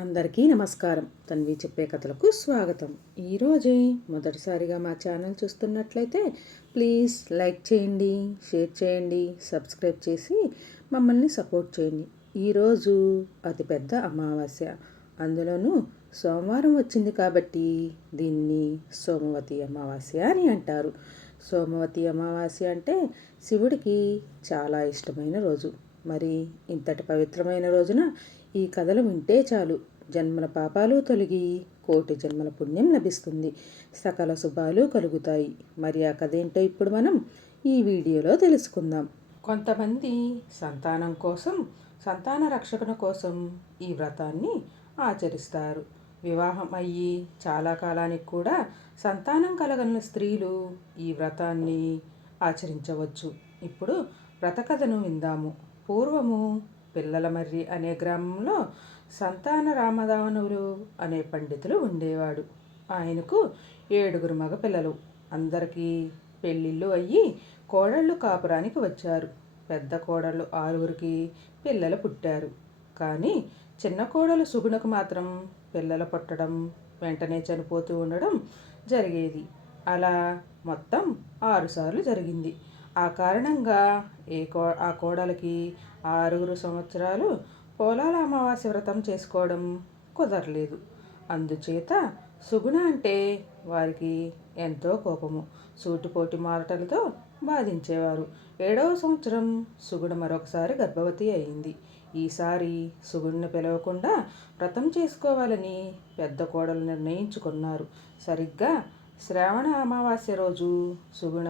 అందరికీ నమస్కారం. తన్వి చెప్పే కథలకు స్వాగతం. ఈరోజే మొదటిసారిగా మా ఛానల్ చూస్తున్నట్లయితే ప్లీజ్ లైక్ చేయండి, షేర్ చేయండి, సబ్స్క్రైబ్ చేసి మమ్మల్ని సపోర్ట్ చేయండి. ఈరోజు అతిపెద్ద అమావాస్య, అందులోనూ సోమవారం వచ్చింది కాబట్టి దీన్ని సోమవతి అమావాస్య అని అంటారు. సోమవతి అమావాస్య అంటే శివుడికి చాలా ఇష్టమైన రోజు. మరి ఇంతటి పవిత్రమైన రోజున ఈ కథలు వింటే చాలు, జన్మల పాపాలు తొలగి కోటి జన్మల పుణ్యం లభిస్తుంది, సకల శుభాలు కలుగుతాయి. మరి ఆ కథ ఏంటో ఇప్పుడు మనం ఈ వీడియోలో తెలుసుకుందాం. కొంతమంది సంతానం కోసం, సంతాన రక్షణ కోసం ఈ వ్రతాన్ని ఆచరిస్తారు. వివాహం అయ్యి చాలా కాలానికి కూడా సంతానం కలగని స్త్రీలు ఈ వ్రతాన్ని ఆచరించవచ్చు. ఇప్పుడు వ్రత కథను విందాము. పూర్వము పిల్లలమర్రి అనే గ్రామంలో సంతాన రామదావనులు అనే పండితులు ఉండేవాడు. ఆయనకు 7 మగ పిల్లలు. అందరికీ పెళ్ళిళ్ళు అయ్యి కోడళ్ళు కాపురానికి వచ్చారు. పెద్ద కోడళ్ళు 6 పిల్లలు పుట్టారు. కానీ చిన్న కోడలు సుగుణకు మాత్రం పిల్లలు పుట్టడం, వెంటనే చనిపోతూ ఉండడం జరిగేది. అలా మొత్తం 6 సార్లు జరిగింది. ఆ కారణంగా ఆ కోడలికి 6 సంవత్సరాలు పోలాల అమావాస్య వ్రతం చేసుకోవడం కుదరలేదు. అందుచేత సుగుణ అంటే వారికి ఎంతో కోపము. సూటిపోటి మాటలతో బాధించేవారు. 7వ సంవత్సరం సుగుణ మరొకసారి గర్భవతి అయింది. ఈసారి సుగుణ్ణి పిలవకుండా వ్రతం చేసుకోవాలని పెద్ద కోడలు నిర్ణయించుకున్నారు. సరిగ్గా శ్రావణ అమావాస్య రోజు సుగుణ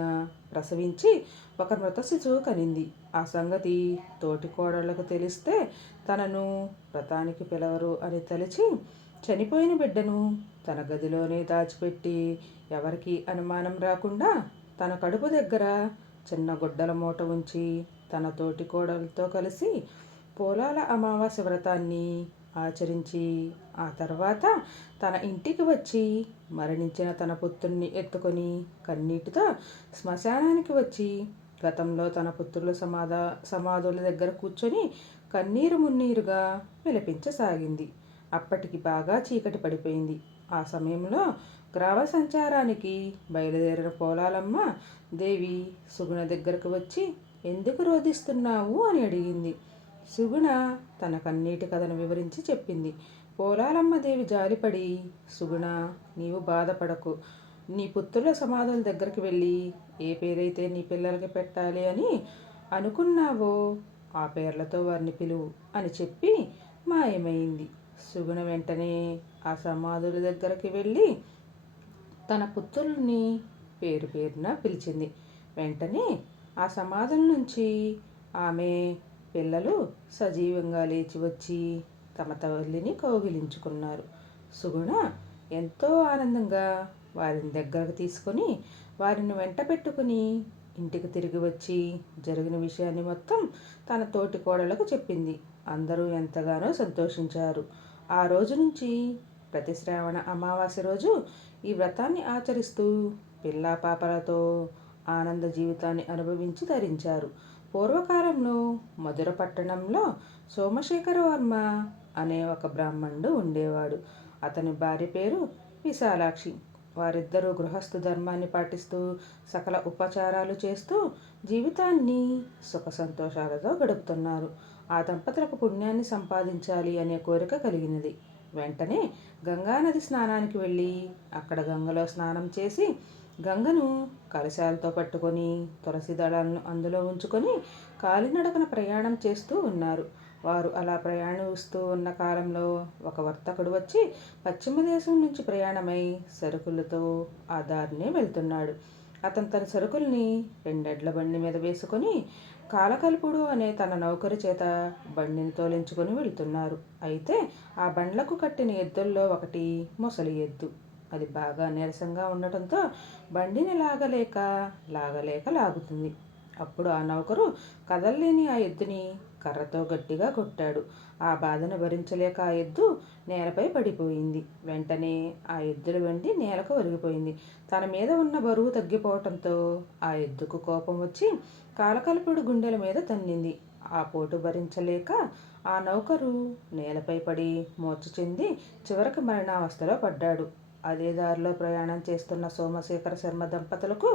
ప్రసవించి ఒక మృత శిశువు కనింది. ఆ సంగతి తోటి కోడళ్లకు తెలిస్తే తనను వ్రతానికి పిలవరు అని తలచి చనిపోయిన బిడ్డను తన గదిలోనే దాచిపెట్టి ఎవరికి అనుమానం రాకుండా తన కడుపు దగ్గర చిన్న గుడ్డల మూట ఉంచి తన తోటి కోడలతో కలిసి పోలాల అమావాస్య వ్రతాన్ని ఆచరించి ఆ తర్వాత తన ఇంటికి వచ్చి మరణించిన తన పుత్రుణ్ణి ఎత్తుకొని కన్నీటితో శ్మశానానికి వచ్చి గతంలో తన పుత్రుల సమాధుల దగ్గర కూర్చొని కన్నీరు మున్నీరుగా విలపించసాగింది. అప్పటికి బాగా చీకటి పడిపోయింది. ఆ సమయంలో గ్రామ సంచారానికి బయలుదేరిన పోలాలమ్మ దేవి సుగుణ దగ్గరకు వచ్చి ఎందుకు రోధిస్తున్నావు అని అడిగింది. సుగుణ తన కన్నీటి కథను వివరించి చెప్పింది. పోలాలమ్మదేవి జాలిపడి, సుగుణ, నీవు బాధపడకు, నీ పుత్రుల సమాధుల దగ్గరికి వెళ్ళి ఏ పేరైతే నీ పిల్లలకి పెట్టాలి అని అనుకున్నావో ఆ పేర్లతో వారిని పిలువు అని చెప్పి మాయమైంది. సుగుణ వెంటనే ఆ సమాధుల దగ్గరికి వెళ్ళి తన పుత్రుల్ని పేరు పేరున పిలిచింది. వెంటనే ఆ సమాధుల నుంచి ఆమె పిల్లలు సజీవంగా లేచి వచ్చి తమ తల్లిని కౌగిలించుకున్నారు. సుగుణ ఎంతో ఆనందంగా వారిని దగ్గరకు తీసుకొని వారిని వెంట పెట్టుకుని ఇంటికి తిరిగి వచ్చి జరిగిన విషయాన్ని మొత్తం తన తోటి కోడలకు చెప్పింది. అందరూ ఎంతగానో సంతోషించారు. ఆ రోజు నుంచి ప్రతి శ్రావణ అమావాస్య రోజు ఈ వ్రతాన్ని ఆచరిస్తూ పిల్లా పాపలతో ఆనంద జీవితాన్ని అనుభవించి ధరించారు. పూర్వకాలంలో మధుర పట్టణంలో సోమశేఖర వర్మ అనే ఒక బ్రాహ్మణుడు ఉండేవాడు. అతని భార్య పేరు విశాలాక్షి. వారిద్దరూ గృహస్థు ధర్మాన్ని పాటిస్తూ సకల ఉపచారాలు చేస్తూ జీవితాన్ని సుఖ సంతోషాలతో గడుపుతున్నారు. ఆ దంపతులకు పుణ్యాన్ని సంపాదించాలి అనే కోరిక కలిగినది. వెంటనే గంగానది స్నానానికి వెళ్ళి అక్కడ గంగలో స్నానం చేసి గంగను కలశాలతో పట్టుకొని తులసి దళాలను అందులో ఉంచుకొని కాలినడకన ప్రయాణం చేస్తూ ఉన్నారు. వారు అలా ప్రయాణిస్తూ ఉన్న కాలంలో ఒక వర్తకుడు వచ్చి పశ్చిమ దేశం నుంచి ప్రయాణమై సరుకులతో ఆ దారినే వెళ్తున్నాడు. అతను తన సరుకుల్ని 2 ఎడ్ల బండి మీద వేసుకొని కాలకల్పుడు అనే తన నౌకరు చేత బండిని తోలించుకొని వెళ్తున్నారు. అయితే ఆ బండ్లకు కట్టిన ఎద్దుల్లో ఒకటి ముసలి ఎద్దు. అది బాగా నీరసంగా ఉండటంతో బండిని లాగలేక లాగుతుంది. అప్పుడు ఆ నౌకరు కదల్లేని ఆ ఎద్దుని కర్రతో గట్టిగా కొట్టాడు. ఆ బాధను భరించలేక ఆ ఎద్దు నేలపై పడిపోయింది. వెంటనే ఆ ఎద్దుల బండి నేలకు ఒరిగిపోయింది. తన మీద ఉన్న బరువు తగ్గిపోవటంతో ఆ ఎద్దుకు కోపం వచ్చి కాలకల్పుడు గుండెల మీద తన్నింది. ఆ పోటు భరించలేక ఆ నౌకరు నేలపై పడి మూర్ఛ చెంది చివరికి మరణావస్థలో పడ్డాడు. అదే దారిలో ప్రయాణం చేస్తున్న సోమశేఖర శర్మ దంపతులకు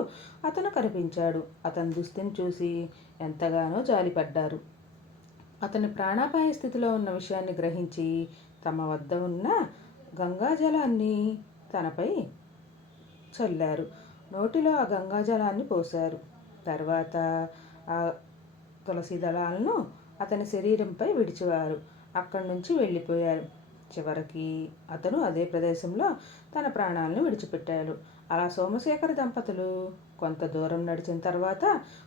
అతను కనిపించాడు. అతని దుస్థితిని చూసి ఎంతగానో జాలిపడ్డారు. అతని ప్రాణాపాయ స్థితిలో ఉన్న విషయాన్ని గ్రహించి తమ వద్ద ఉన్న గంగాజలాన్ని తనపై చల్లారు. నోటిలో ఆ గంగాజలాన్ని పోశారు. తర్వాత ఆ తులసి దళాలను అతని శరీరంపై విడిచివారు. అక్కడి నుంచి వెళ్ళిపోయారు. చివరికి అతను అదే ప్రదేశంలో తన ప్రాణాలను విడిచిపెట్టాడు. అలా సోమశేఖర దంపతులు కొంత దూరం నడిచిన తర్వాత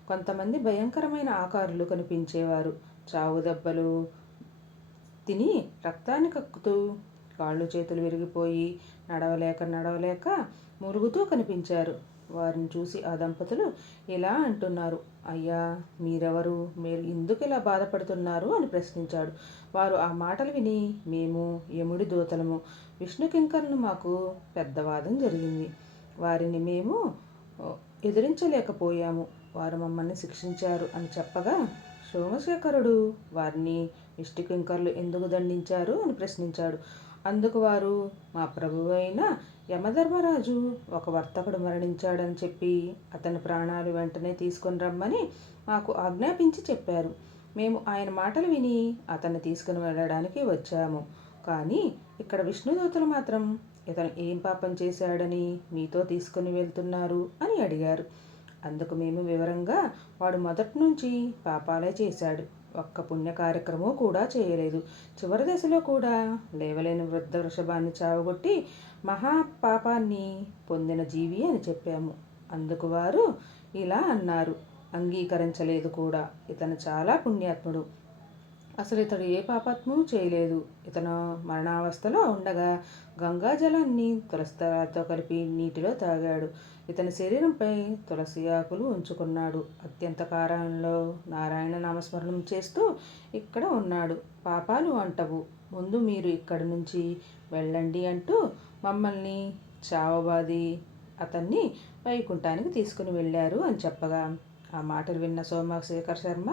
కొంతమంది భయంకరమైన ఆకారులు కనిపించేవారు. చావు దెబ్బలు తిని రక్తాన్ని కక్కుతూ కాళ్ళు చేతులు విరిగిపోయి నడవలేక మురుగుతూ కనిపించారు. వారిని చూసి ఆ దంపతులు ఇలా అంటున్నారు, అయ్యా మీరెవరు, మీరు ఎందుకు ఇలా బాధపడుతున్నారు అని ప్రశ్నించాడు. వారు ఆ మాటలు విని, మేము యముడి దూతలము, విష్ణు కింకరులు, మాకు పెద్ద వాదం జరిగింది. వారిని మేము ఎదిరించలేకపోయాము. వారు మమ్మల్ని శిక్షించారు అని చెప్పగా సోమశేఖరుడు వారిని విష్ణు కింకరులు ఎందుకు దండించారు అని ప్రశ్నించాడు. అందుకు వారు, మా ప్రభువైన యమధర్మరాజు ఒక వర్తకుడు మరణించాడని చెప్పి అతని ప్రాణాలు వెంటనే తీసుకొని రమ్మని మాకు ఆజ్ఞాపించి చెప్పారు. మేము ఆయన మాటలు విని అతన్ని తీసుకుని వెళ్ళడానికి వచ్చాము. కానీ ఇక్కడ విష్ణుదూతలు మాత్రం ఇతను ఏం పాపం చేశాడని మీతో తీసుకుని వెళ్తున్నారు అని అడిగారు. అందుకు మేము వివరంగా, వాడు మొదటి నుంచి పాపాలే చేశాడు, ఒక్క పుణ్య కార్యక్రమం కూడా చేయలేదు. చివరి దశలో కూడా లేవలేని వృద్ధ వృషభాన్ని చావగొట్టి మహాపాపాన్ని పొందిన జీవి అని చెప్పాము. అందుకు వారు ఇలా అన్నారు, అంగీకరించలేదు కూడా. ఇతను చాలా పుణ్యాత్ముడు. అసలు ఇతడు ఏ పాపాత్మూ చేయలేదు. ఇతను మరణావస్థలో ఉండగా గంగాజలాన్ని తులసితో కలిపి నీటిలో తాగాడు. ఇతని శరీరంపై తులసి ఆకులు ఉంచుకున్నాడు. అత్యంత కారంలో నారాయణ నామస్మరణం చేస్తూ ఇక్కడ ఉన్నాడు. పాపాలు అంటవు, ముందు మీరు ఇక్కడి నుంచి వెళ్ళండి అంటూ మమ్మల్ని చావబాది అతన్ని వైకుంఠానికి తీసుకుని వెళ్ళారు అని చెప్పగా ఆ మాటలు విన్న సోమశేఖర శర్మ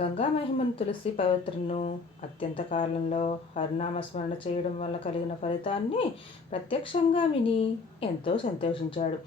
గంగా మహిమను, తులసి పవిత్రను అత్యంత కాలంలో హరినామస్మరణ చేయడం వల్ల కలిగిన ఫలితాన్ని ప్రత్యక్షంగా విని ఎంతో సంతోషించాడు.